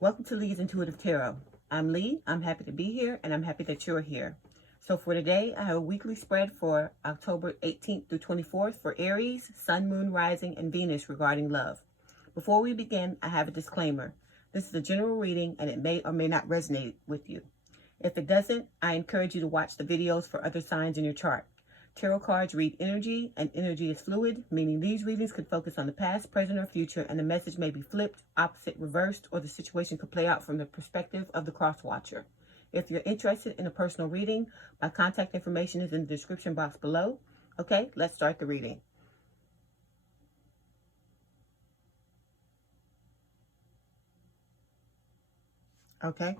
Welcome to Leigh's Intuitive Tarot. I'm Leigh. I'm happy to be here, and I'm happy that you're here. So for today, I have a weekly spread for October 18th through 24th for Aries, Sun, Moon, Rising, and Venus regarding love. Before we begin, I have a disclaimer. This is a general reading, and it may or may not resonate with you. If it doesn't, I encourage you to watch the videos for other signs in your chart. Tarot cards read energy, and energy is fluid, meaning these readings could focus on the past, present, or future, and the message may be flipped, opposite, reversed, or the situation could play out from the perspective of the cross-watcher. If you're interested in a personal reading, my contact information is in the description box below. Okay, let's start the reading. Okay,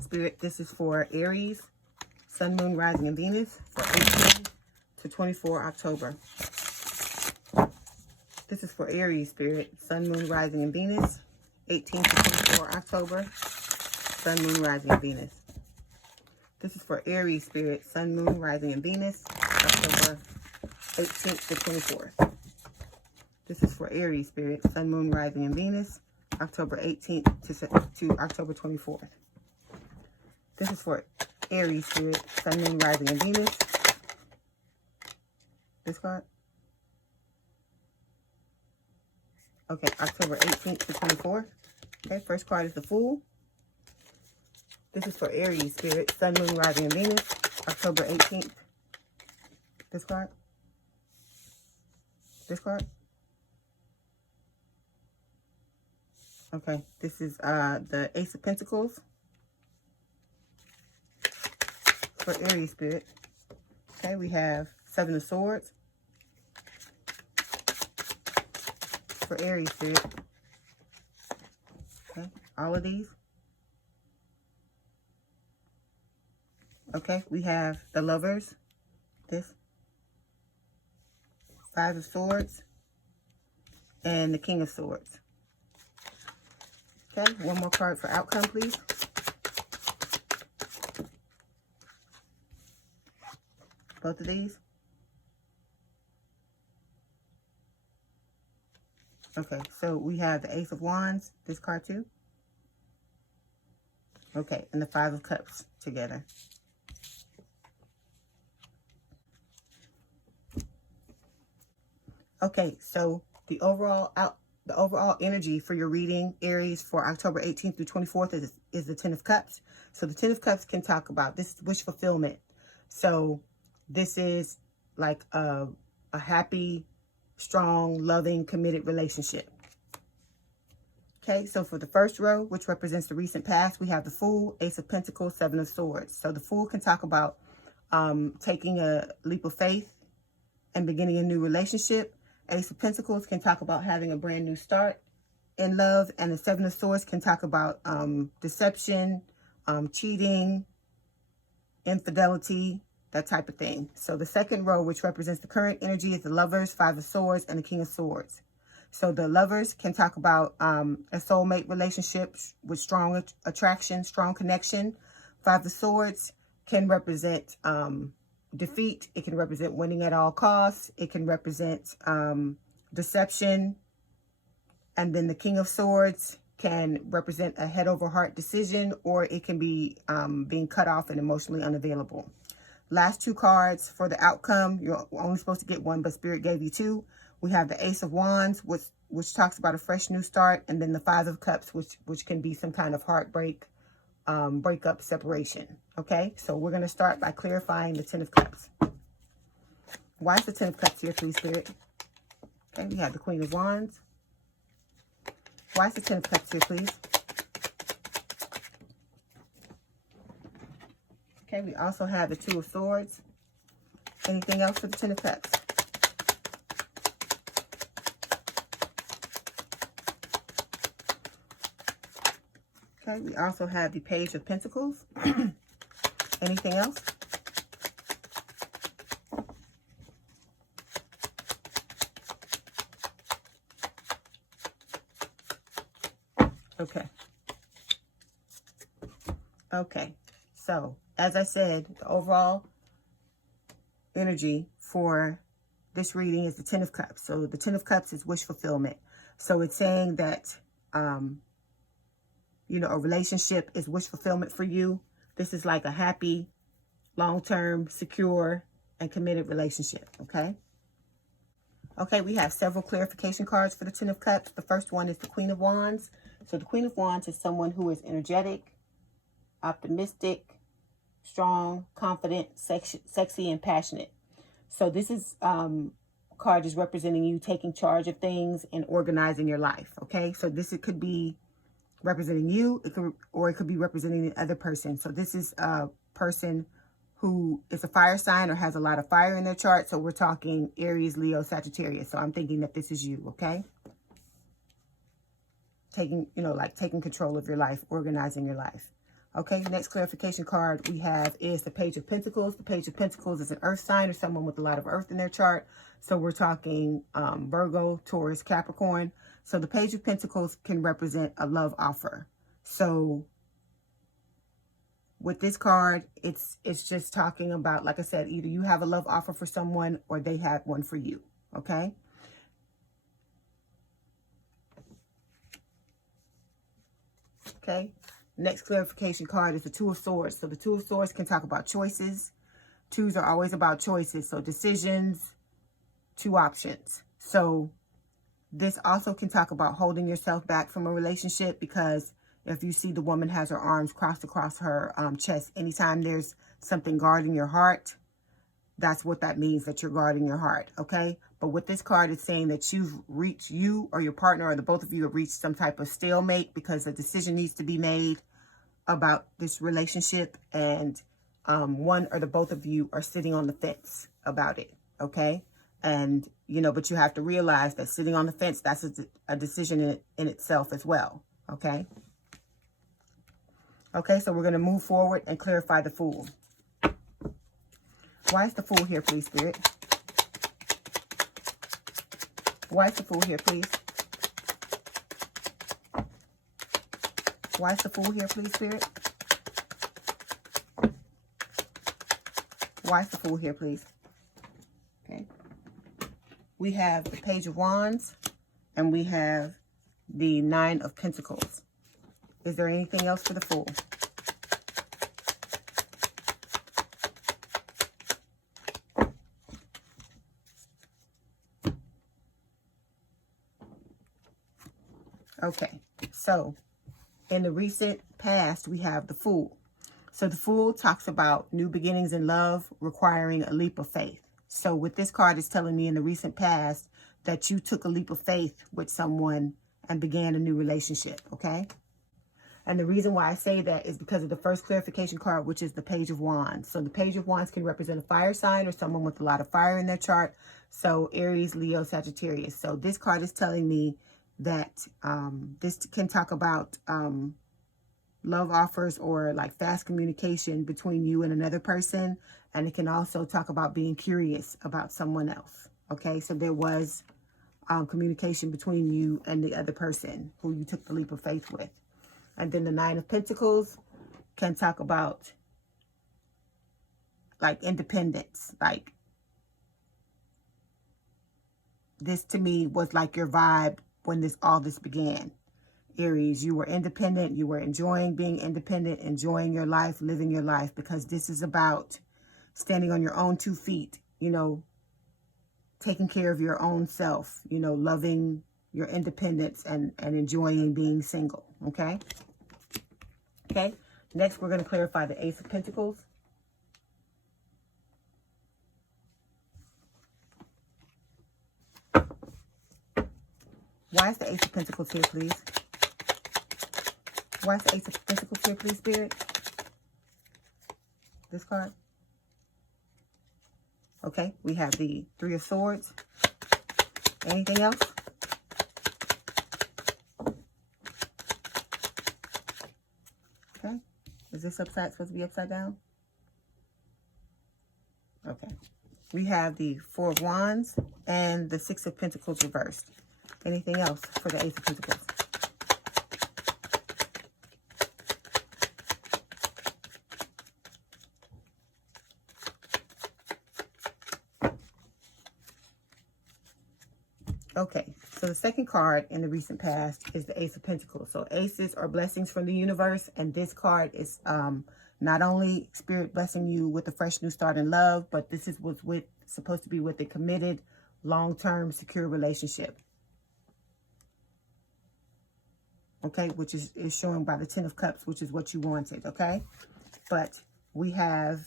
Spirit, this is for Aries, Sun, Moon, Rising, and Venus for 18 to 24 October. This is for Aries, Spirit, Sun, Moon, Rising, and Venus, 18 to 24 October, Sun, Moon, Rising, and Venus. This is for Aries, Spirit, Sun, Moon, Rising, and Venus, October 18th to 24th. This is for Aries, Spirit, Sun, Moon, Rising, and Venus, October 18th to October 24th. This is for Aries, Spirit, Sun, Moon, Rising, and Venus. This card. Okay, October 18th to 24th. Okay, first card is the Fool. This is for Aries, Spirit, Sun, Moon, Rising, and Venus, October 18th. This card. This card. Okay, this is the Ace of Pentacles for Aries, Spirit. Okay, we have Seven of Swords for Aries, Spirit. Okay, all of these. Okay, we have the Lovers, this, Five of Swords, and the King of Swords. Okay, one more card for outcome, please. Both of these. Okay, so we have the Ace of Wands, this card too. Okay, and the Five of Cups together. Okay, so the overall energy for your reading, Aries, for October 18th through 24th is the Ten of Cups. So the Ten of Cups can talk about, this is wish fulfillment. So this is like a happy, strong, loving, committed relationship. Okay, so for the first row, which represents the recent past, we have the Fool, Ace of Pentacles, Seven of Swords. So the Fool can talk about taking a leap of faith and beginning a new relationship. Ace of Pentacles can talk about having a brand new start in love. And the Seven of Swords can talk about deception, cheating, infidelity, that type of thing. So the second row, which represents the current energy, is the Lovers, Five of Swords, and the King of Swords. So the Lovers can talk about a soulmate relationship with strong attraction, strong connection. Five of Swords can represent defeat. It can represent winning at all costs. It can represent deception. And then the King of Swords can represent a head over heart decision, or it can be being cut off and emotionally unavailable. Last two cards for the outcome. You're only supposed to get one, but Spirit gave you two. We have the Ace of Wands, which talks about a fresh new start, and then the Five of Cups, which can be some kind of heartbreak, breakup, separation. Okay, so we're going to start by clarifying the Ten of Cups. Why is the Ten of Cups here, please, Spirit? Okay, we have the Queen of Wands. Why is the Ten of Cups here, please? Okay, we also have the Two of Swords. Anything else for the Ten of Cups? Okay, we also have the Page of Pentacles. Anything else? Okay. Okay, so as I said, the overall energy for this reading is the Ten of Cups. So the Ten of Cups is wish fulfillment. So it's saying that you know, a relationship is wish fulfillment for you. This is like a happy, long-term, secure, and committed relationship, okay? Okay, we have several clarification cards for the Ten of Cups. The first one is the Queen of Wands. So the Queen of Wands is someone who is energetic, optimistic, strong, confident, sexy, and passionate. So this is card is representing you taking charge of things and organizing your life, okay? So it could be representing you, or it could be representing the other person. So this is a person who is a fire sign or has a lot of fire in their chart. So we're talking Aries, Leo, Sagittarius. So I'm thinking that this is you, okay? Taking control of your life, organizing your life. Okay, next clarification card we have is the Page of Pentacles. The Page of Pentacles is an earth sign or someone with a lot of earth in their chart. So we're talking Virgo, Taurus, Capricorn. So the Page of Pentacles can represent a love offer. So with this card, it's just talking about, like I said, either you have a love offer for someone or they have one for you, okay? Okay, next clarification card is the Two of Swords. So the Two of Swords can talk about choices. Twos are always about choices. So decisions, two options. So this also can talk about holding yourself back from a relationship, because if you see the woman has her arms crossed across her chest, anytime there's something guarding your heart, that's what that means, that you're guarding your heart, okay? But with this card, it's saying that you or your partner or the both of you have reached some type of stalemate because a decision needs to be made about this relationship, and one or the both of you are sitting on the fence about it, okay? And, you know, but you have to realize that sitting on the fence, that's a decision in itself as well, okay? Okay, so we're going to move forward and clarify the Fool. Why is the Fool here, please, Spirit? Why is the Fool here, please? Why is the Fool here, please, Spirit? Why is the Fool here, please? Okay. We have the Page of Wands, and we have the Nine of Pentacles. Is there anything else for the Fool? Okay, so in the recent past, we have the Fool. So the Fool talks about new beginnings in love requiring a leap of faith. So with this card, it's telling me in the recent past that you took a leap of faith with someone and began a new relationship, okay? And the reason why I say that is because of the first clarification card, which is the Page of Wands. So the Page of Wands can represent a fire sign or someone with a lot of fire in their chart. So Aries, Leo, Sagittarius. So this card is telling me that this can talk about love offers or like fast communication between you and another person. And it can also talk about being curious about someone else. Okay, so there was communication between you and the other person who you took the leap of faith with. And then the Nine of Pentacles can talk about like independence. Like this to me was like your vibe when all this began. Aries, you were independent. You were enjoying being independent, enjoying your life, living your life, because this is about standing on your own 2 feet, you know, taking care of your own self, you know, loving your independence and enjoying being single, okay? Okay, next we're going to clarify the Ace of Pentacles. Why is the Ace of Pentacles here, please? Why is the Ace of Pentacles here, please, Spirit? This card. Okay, we have the Three of Swords. Anything else? Okay. Is this supposed to be upside down? Okay. We have the Four of Wands and the Six of Pentacles reversed. Anything else for the Ace of Pentacles? Okay, So the second card in the recent past is the Ace of Pentacles. So aces are blessings from the universe. And this card is not only Spirit blessing you with a fresh new start in love, but this is what's supposed to be with a committed, long-term, secure relationship. Okay, which is showing by the Ten of Cups, which is what you wanted, okay? But we have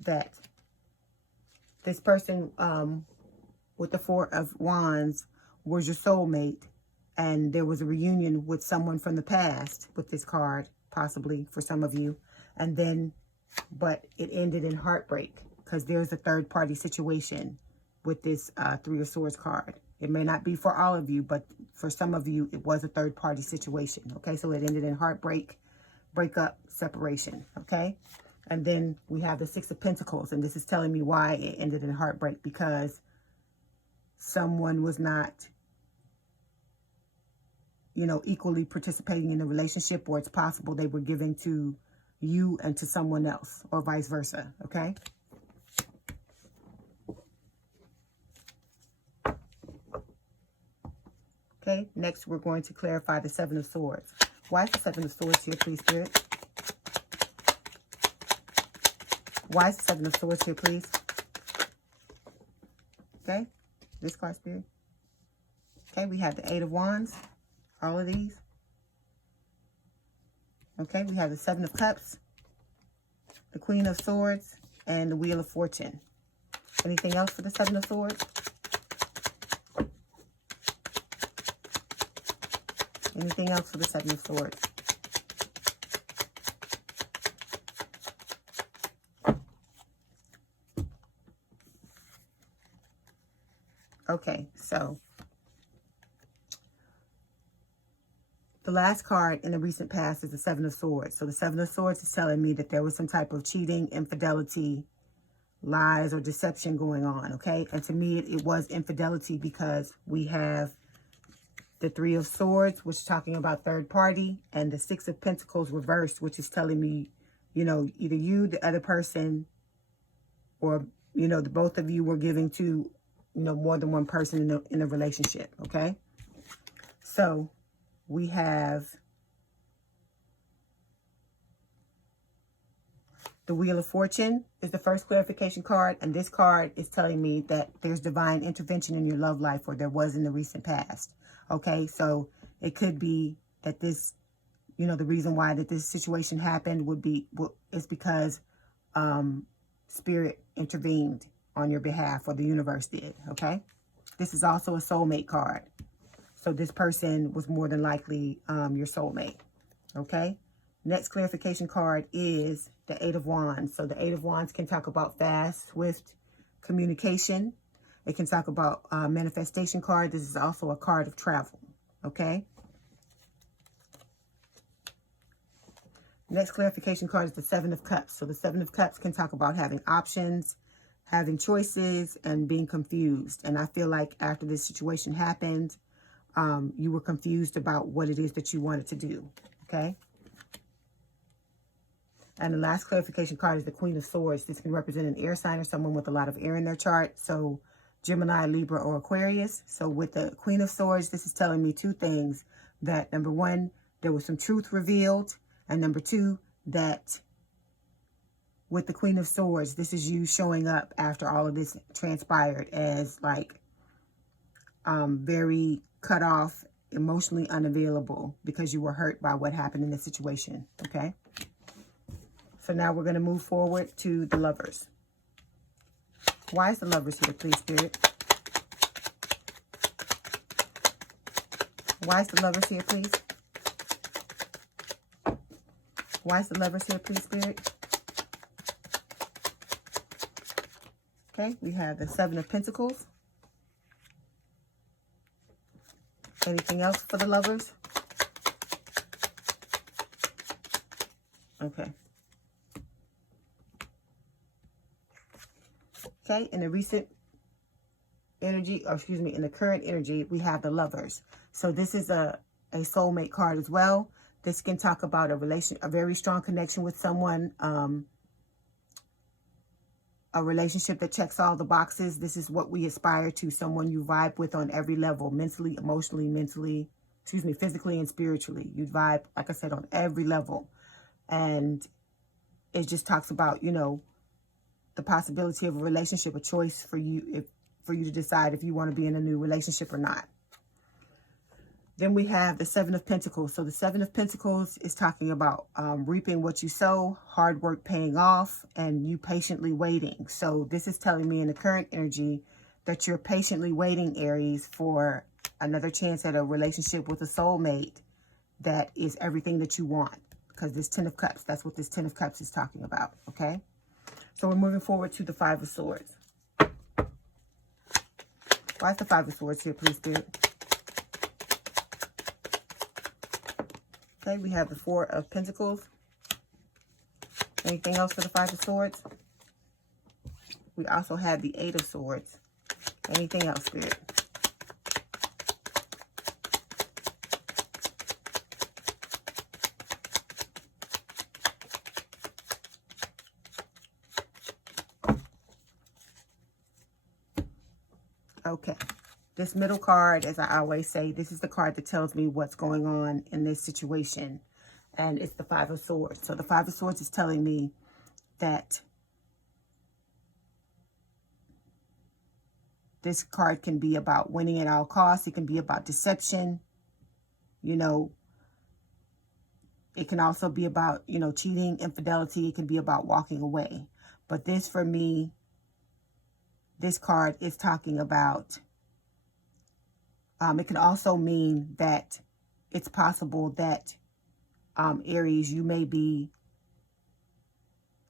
that this person with the Four of Wands was your soulmate, and there was a reunion with someone from the past with this card, possibly for some of you, and then, but it ended in heartbreak because there's a third-party situation with this Three of Swords card. It may not be for all of you, but for some of you, it was a third-party situation, okay? So it ended in heartbreak, breakup, separation, okay? And then we have the Six of Pentacles, and this is telling me why it ended in heartbreak, because someone was not, you know, equally participating in the relationship, or it's possible they were giving to you and to someone else, or vice versa, okay? Okay, next we're going to clarify the Seven of Swords. Why is the Seven of Swords here, please, Spirit? Why is the Seven of Swords here, please? Okay, this card, Spirit. Okay, we have the Eight of Wands, all of these. Okay, we have the Seven of Cups, the Queen of Swords, and the Wheel of Fortune. Anything else for the Seven of Swords? Anything else for the Seven of Swords? Okay, so the last card in the recent past is the Seven of Swords. So the Seven of Swords is telling me that there was some type of cheating, infidelity, lies, or deception going on, okay? And to me, it was infidelity, because we have the Three of Swords, which is talking about third party, and the Six of Pentacles reversed, which is telling me, you know, either you, the other person, or, you know, the both of you were giving to, you know, more than one person in a relationship, okay? So we have the Wheel of Fortune is the first clarification card, and this card is telling me that there's divine intervention in your love life, or there was in the recent past. Okay, so it could be that this, you know, the reason why that this situation happened is because Spirit intervened on your behalf, or the universe did, okay? This is also a soulmate card. So this person was more than likely your soulmate, okay? Next clarification card is the Eight of Wands. So the Eight of Wands can talk about fast, swift communication. It can talk about manifestation card. This is also a card of travel, okay? Next clarification card is the Seven of Cups. So the Seven of Cups can talk about having options, having choices, and being confused. And I feel like after this situation happened, you were confused about what it is that you wanted to do, okay? And the last clarification card is the Queen of Swords. This can represent an air sign or someone with a lot of air in their chart. So Gemini, Libra, or Aquarius. So with the Queen of Swords, this is telling me two things. That number one, there was some truth revealed. And number two, that with the Queen of Swords, this is you showing up after all of this transpired as like very cut off, emotionally unavailable, because you were hurt by what happened in the situation, okay? So now we're going to move forward to the Lovers. Why is the Lovers here, please, Spirit? Why is the Lovers here, please? Why is the Lovers here, please, Spirit? Okay, we have the Seven of Pentacles. Anything else for the Lovers? Okay. Okay, in the recent energy, or excuse me, in the current energy, we have the Lovers. So this is a soulmate card as well. This can talk about a very strong connection with someone, a relationship that checks all the boxes. This is what we aspire to, someone you vibe with on every level, mentally, emotionally, physically and spiritually. You vibe, like I said, on every level. And it just talks about, you know, the possibility of a relationship, a choice for you, for you to decide if you want to be in a new relationship or not. Then we have the Seven of Pentacles. So the Seven of Pentacles is talking about reaping what you sow, hard work paying off, and you patiently waiting. So this is telling me in the current energy that you're patiently waiting, Aries, for another chance at a relationship with a soulmate that is everything that you want. Because this Ten of Cups, that's what this Ten of Cups is talking about, okay? So we're moving forward to the Five of Swords. Why is the Five of Swords here, please, Spirit? Okay, we have the Four of Pentacles. Anything else for the Five of Swords? We also have the Eight of Swords. Anything else, Spirit? Okay. This middle card, as I always say, this is the card that tells me what's going on in this situation. And it's the Five of Swords. So the Five of Swords is telling me that this card can be about winning at all costs. It can be about deception. You know, it can also be about, you know, cheating, infidelity. It can be about walking away. But this, for me, this card is talking about, it can also mean that it's possible that, Aries, you may be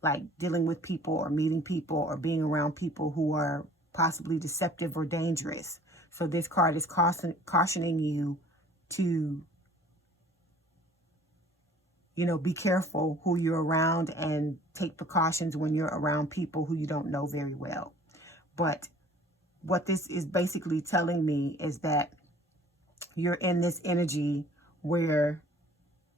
like dealing with people or meeting people or being around people who are possibly deceptive or dangerous. So this card is cautioning you to, you know, be careful who you're around and take precautions when you're around people who you don't know very well. But what this is basically telling me is that you're in this energy where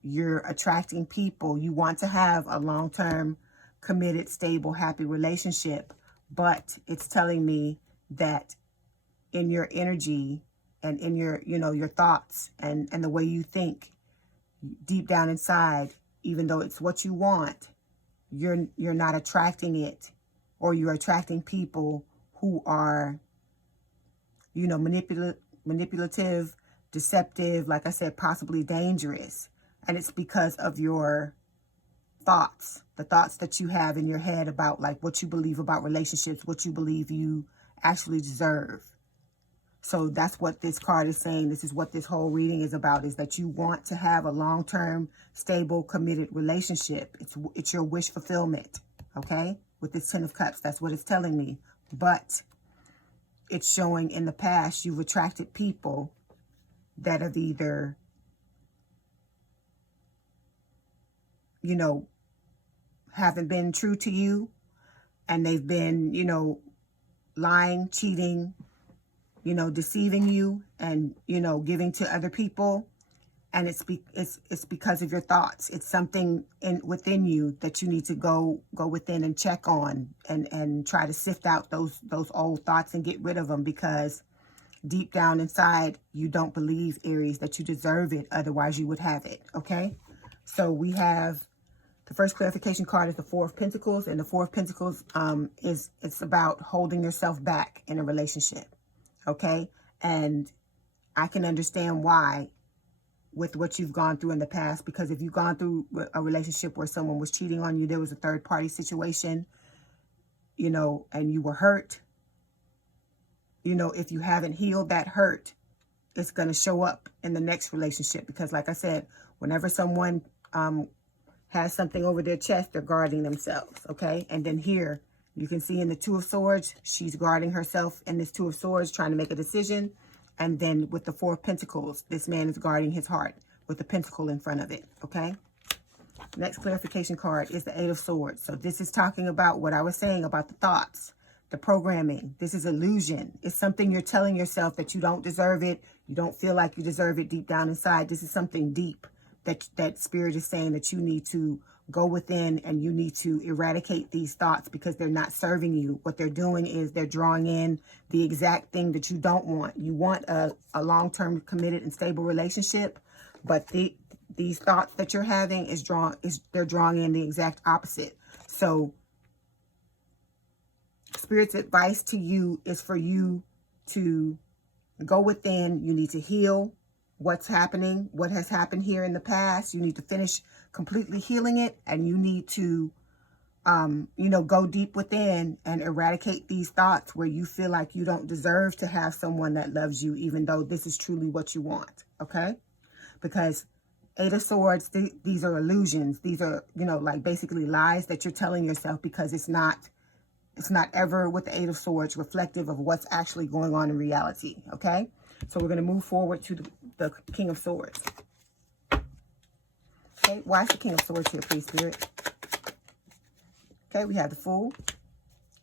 you're attracting people. You want to have a long-term, committed, stable, happy relationship. But it's telling me that in your energy and in your, you know, your thoughts and the way you think deep down inside, even though it's what you want, you're not attracting it, or you're attracting people who are, you know, manipulative, deceptive, like I said, possibly dangerous. And it's because of your thoughts, the thoughts that you have in your head about like what you believe about relationships, what you believe you actually deserve. So that's what this card is saying. This is what this whole reading is about, is that you want to have a long-term, stable, committed relationship. It's your wish fulfillment, okay? With this Ten of Cups, that's what it's telling me. But it's showing in the past you've attracted people that have either, you know, haven't been true to you, and they've been, you know, lying, cheating, you know, deceiving you, and, you know, giving to other people. And it's because of your thoughts. It's something within you that you need to go within and check on, and try to sift out those old thoughts and get rid of them, because deep down inside you don't believe, Aries, that you deserve it. Otherwise you would have it. Okay, so we have the first clarification card is the Four of Pentacles, and the Four of Pentacles it's about holding yourself back in a relationship. Okay, and I can understand why, with what you've gone through in the past, because if you've gone through a relationship where someone was cheating on you, there was a third party situation, you know, and you were hurt, you know, if you haven't healed that hurt, it's going to show up in the next relationship. Because like I said, whenever someone has something over their chest, they're guarding themselves. Okay, and then here you can see in the Two of Swords, she's guarding herself in this Two of Swords, trying to make a decision. And then with the Four of Pentacles, this man is guarding his heart with the pentacle in front of it, okay? Next clarification card is the Eight of Swords. So this is talking about what I was saying about the thoughts, the programming. This is illusion. It's something you're telling yourself that you don't deserve it. You don't feel like you deserve it deep down inside. This is something deep that Spirit is saying that you need to go within and you need to eradicate these thoughts because they're not serving you. What they're doing is they're drawing in the exact thing that you don't want. You want a long-term committed and stable relationship, but these thoughts that you're having they're drawing in the exact opposite. So Spirit's advice to you is for you to go within. You need to heal what's happening, what has happened here in the past. You need to finish completely healing it, and you need to, go deep within and eradicate these thoughts where you feel like you don't deserve to have someone that loves you, even though this is truly what you want, okay? Because Eight of Swords, these are illusions. These are, like basically lies that you're telling yourself because it's not ever, with the Eight of Swords, reflective of what's actually going on in reality, okay? So we're going to move forward to the King of Swords. Okay, why is the King of Swords here, please, Spirit? Okay, we have the Fool.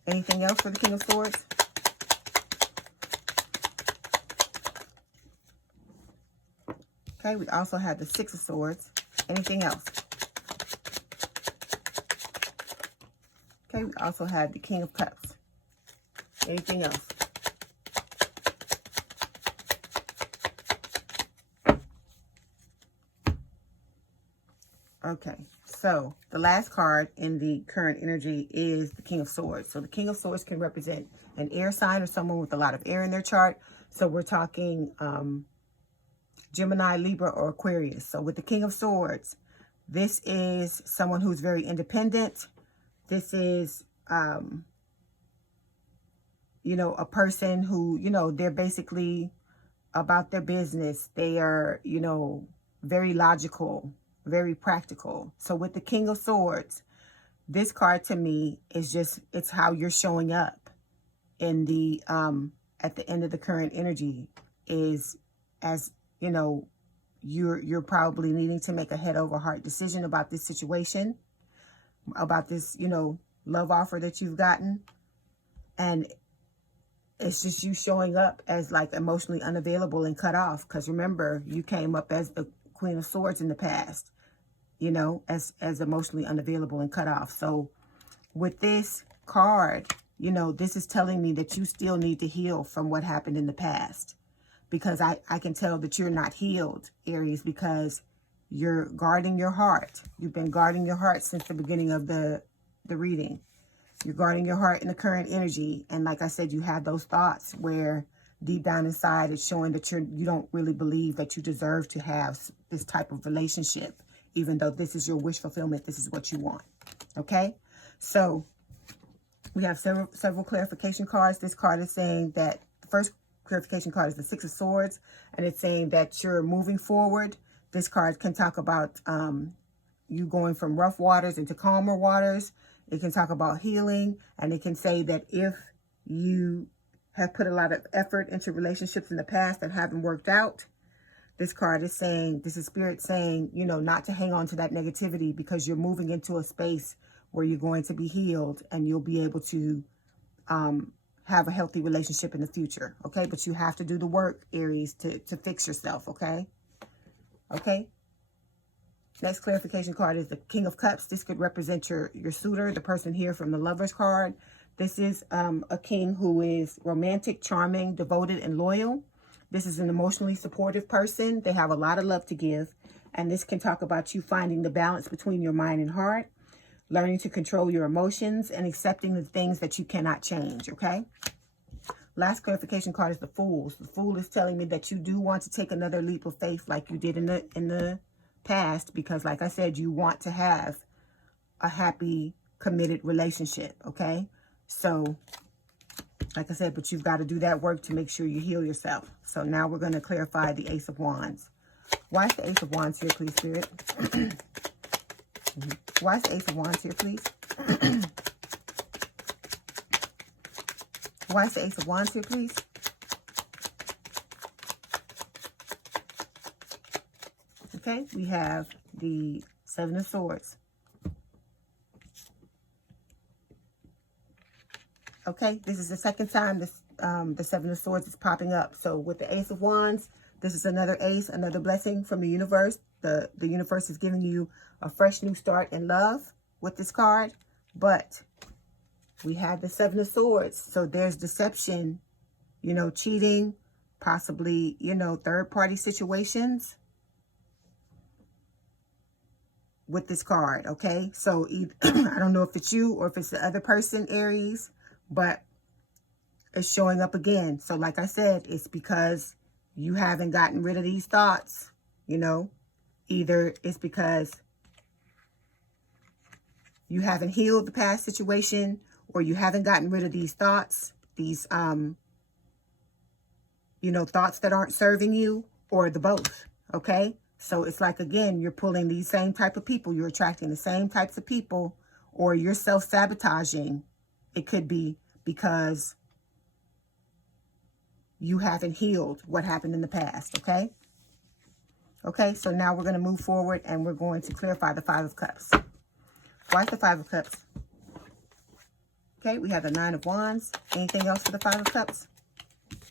Anything else for the King of Swords? Okay, we also have the Six of Swords. Anything else? Okay, we also have the King of Cups. Anything else? Okay, so the last card in the current energy is the King of Swords. So the King of Swords can represent an air sign or someone with a lot of air in their chart. So we're talking Gemini, Libra, or Aquarius. So with the King of Swords, this is someone who's very independent. This is, a person who, they're basically about their business. They are, very logical, very practical. So with the King of Swords, this card to me is just, it's how you're showing up in the, at the end of the current energy is as, you're probably needing to make a head over heart decision about this situation, about this, love offer that you've gotten. And it's just you showing up as like emotionally unavailable and cut off. Because remember, you came up as the Queen of Swords in the past, as emotionally unavailable and cut off. So with this card, this is telling me that you still need to heal from what happened in the past. Because I can tell that you're not healed, Aries, because you're guarding your heart. You've been guarding your heart since the beginning of the reading. You're guarding your heart in the current energy. And like I said, you have those thoughts where deep down inside it's showing that you don't really believe that you deserve to have this type of relationship, even though this is your wish fulfillment. This is what you want. Okay? So we have several clarification cards. This card is saying that the first clarification card is the Six of Swords, and it's saying that you're moving forward. This card can talk about you going from rough waters into calmer waters. It can talk about healing, and it can say that if you have put a lot of effort into relationships in the past that haven't worked out, this card is saying, this is Spirit saying, not to hang on to that negativity, because you're moving into a space where you're going to be healed and you'll be able to have a healthy relationship in the future. Okay, but you have to do the work, Aries, to fix yourself. Okay. Okay. Next clarification card is the King of Cups. This could represent your suitor, the person here from the Lovers card. This is a king who is romantic, charming, devoted, and loyal. This is an emotionally supportive person. They have a lot of love to give. And this can talk about you finding the balance between your mind and heart, learning to control your emotions, and accepting the things that you cannot change, okay? Last clarification card is the Fool. The Fool is telling me that you do want to take another leap of faith like you did in the past, because like I said, you want to have a happy, committed relationship, okay? So, like I said, but you've got to do that work to make sure you heal yourself. So now we're going to clarify the Ace of Wands. Why is the Ace of Wands here, please, Spirit? Why is the Ace of Wands here, please? Why is the Ace of Wands here, please? Okay, we have the Seven of Swords. Okay, this is the second time this the Seven of Swords is popping up. So with the Ace of Wands, This is another ace, another blessing from the universe. The universe is giving you a fresh new start in love with this card. But we have the Seven of Swords. So there's deception, you know, cheating, possibly, you know, third-party situations with this card, okay? So I don't know if it's you or if it's the other person, Aries, but it's showing up again. So like I said, it's because you haven't gotten rid of these thoughts, you know. Either it's because you haven't healed the past situation, or you haven't gotten rid of these thoughts, these, you know, thoughts that aren't serving you, or the both, okay? So it's like, again, you're pulling these same type of people. You're attracting the same types of people, or you're self-sabotaging. It could be because you haven't healed what happened in the past, okay? Okay, so now we're going to move forward and we're going to clarify the Five of Cups. Why is the Five of Cups? Okay, we have the Nine of Wands. Anything else for the Five of Cups?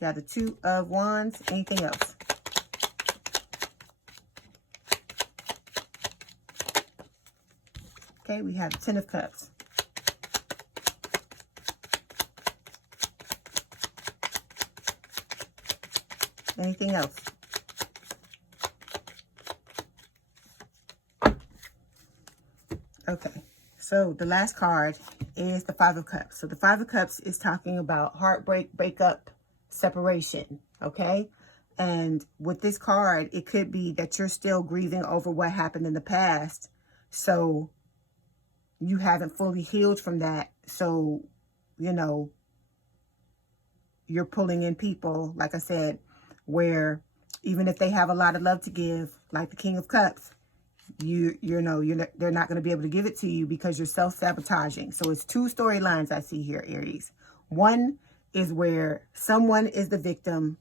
We have the Two of Wands. Anything else? Okay, we have the Ten of Cups. Anything else? Okay, so the last card is the Five of Cups. So the Five of Cups is talking about heartbreak, breakup, separation, okay? And with this card, it could be that you're still grieving over what happened in the past. So you haven't fully healed from that. So, you know, you're pulling in people, like I said, where even if they have a lot of love to give, like the King of Cups, they're not going to be able to give it to you because you're self-sabotaging. So it's two storylines I see here, Aries. One is where someone is the victim.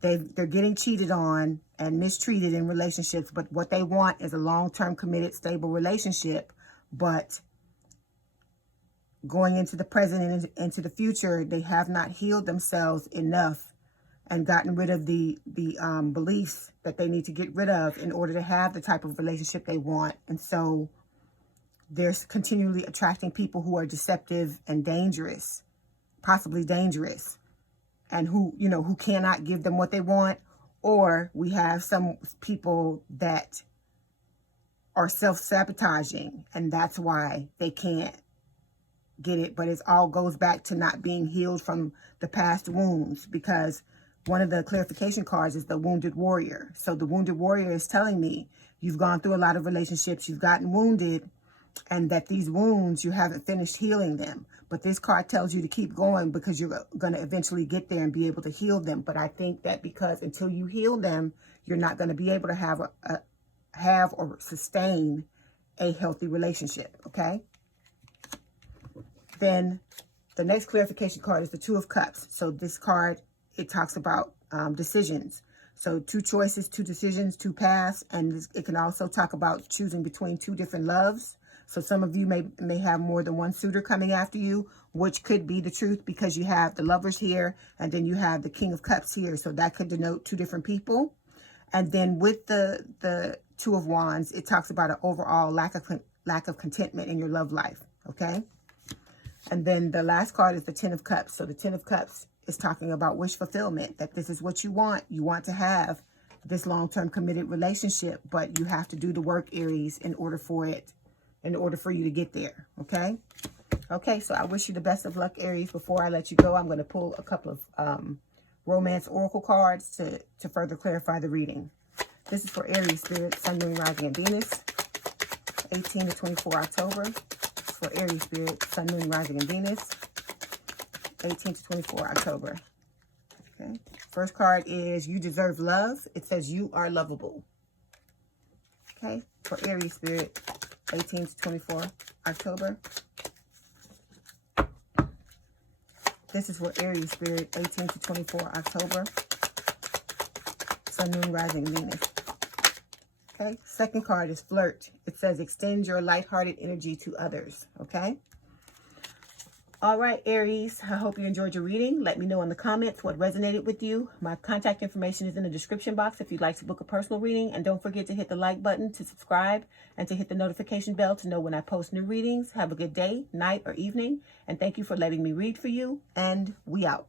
They're getting cheated on and mistreated in relationships, but what they want is a long-term, committed, stable relationship. But going into the present and into the future, they have not healed themselves enough and gotten rid of the beliefs that they need to get rid of in order to have the type of relationship they want. And so they're continually attracting people who are deceptive and dangerous, possibly dangerous, and who cannot give them what they want. Or we have some people that are self-sabotaging, and that's why they can't get it. But it all goes back to not being healed from the past wounds, because one of the clarification cards is the Wounded Warrior. So the Wounded Warrior is telling me you've gone through a lot of relationships, you've gotten wounded, and that these wounds, you haven't finished healing them. But this card tells you to keep going because you're going to eventually get there and be able to heal them. But I think that because until you heal them, you're not going to be able to have or sustain a healthy relationship, okay? Then the next clarification card is the Two of Cups. So this card, it talks about decisions. So two choices, two decisions, two paths. And it can also talk about choosing between two different loves. So some of you may have more than one suitor coming after you, which could be the truth because you have the Lovers here and then you have the King of Cups here. So that could denote two different people. And then with the Two of Wands, it talks about an overall lack of contentment in your love life, okay? And then the last card is the Ten of Cups. So the Ten of Cups is talking about wish fulfillment, that this is what you want. You want to have this long-term committed relationship, but you have to do the work, Aries, in order for you to get there, okay? Okay, so I wish you the best of luck, Aries. Before I let you go, I'm going to pull a couple of romance oracle cards to further clarify the reading. This is for Aries Spirit, Sun, Moon, Rising, and Venus, 18 to 24 October. It's for Aries Spirit, Sun, Moon, Rising, and Venus, 18 to 24 October. Okay. First card is You Deserve Love. It says you are lovable. Okay. For Aries Spirit, 18 to 24 October. This is for Aries Spirit, 18 to 24 October. Sun, Moon, Rising, Venus. Okay. Second card is Flirt. It says extend your lighthearted energy to others. Okay. All right, Aries, I hope you enjoyed your reading. Let me know in the comments what resonated with you. My contact information is in the description box if you'd like to book a personal reading. And don't forget to hit the like button to subscribe and to hit the notification bell to know when I post new readings. Have a good day, night, or evening. And thank you for letting me read for you. And we out.